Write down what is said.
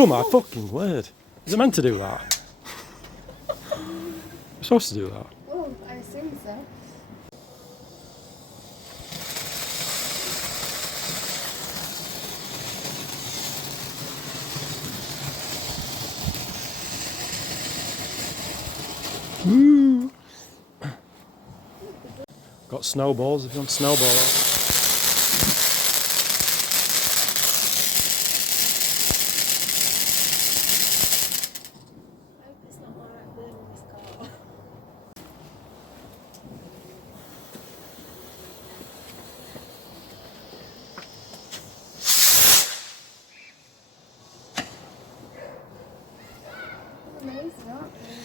Oh my fucking word. Is it meant to do that? You're supposed to do that. Well, I assume so. Woo! Got snowballs if you want to snowball off. I hope it's not like burning this car. Amazing, aren't they?